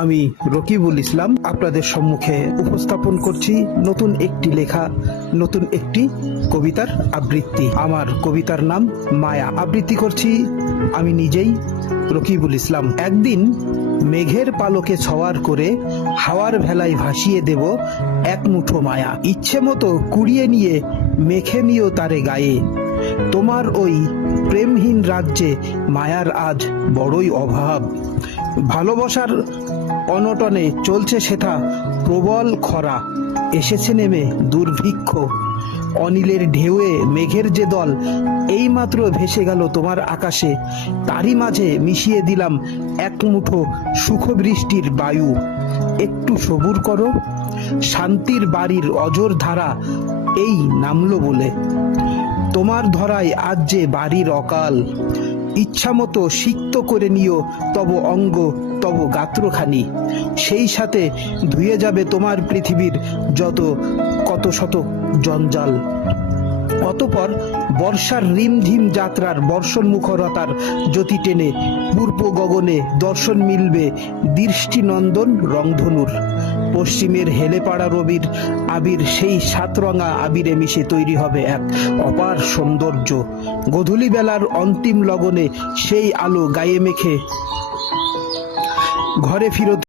আমি রকিবুল ইসলাম আপনাদের সম্মুখে উপস্থাপন করছি নতুন একটি লেখা, নতুন একটি কবিতার আবৃত্তি। আমার কবিতার নাম মায়া। আবৃত্তি করছি আমি নিজেই, রকিবুল ইসলাম। একদিন মেঘের পালকে ছওয়ার করে হাওয়ার ভেলায় ভাসিয়ে দেব এক মুঠো মায়া। ইচ্ছে মতো কুড়িয়ে নিয়ে মেখে নিও তারে গায়ে। তোমার ওই প্রেমহীন রাজ্যে মায়ার আজ বড়ই অভাব। ভালোবাসার অনটনে চলছে সেথা প্রবল খরা। এসেছে নেমে দুর্ভিক্ষ, অনিলের ঢেউয়ে মেঘের যে দল এইমাত্র ভেসে গেল তোমার আকাশে। তারই মাঝে মিশিয়ে দিলাম এক মুঠো সুখ বৃষ্টির বায়ু। একটু সবুর করো, শান্তির বাড়ির অজর ধারা এই নামলো বলে। তোমার ধরায় আজ যে বাড়ির অকাল, ইচ্ছামতো সিক্ত করে নিও তব অঙ্গ তব গাত্রখানি। সেই সাথে ধুয়ে যাবে তোমার পৃথিবীর যত কত শত জঞ্জাল। অতপর বর্ষার রিমঝিম যাত্রার বর্ষণ মুখরতার জ্যোতি টেনে পূর্ব গগনে দর্শন মিলবে দৃষ্টিনন্দন রংধনুর। পশ্চিমের হেলে পাড়া রবির আবির সেই সাতরঙা আবিরে মিশে তৈরি হবে এক অপার সৌন্দর্য। গোধূলি বেলার অন্তিম লগনে সেই আলো গায়ে মেখে ঘরে ফিরত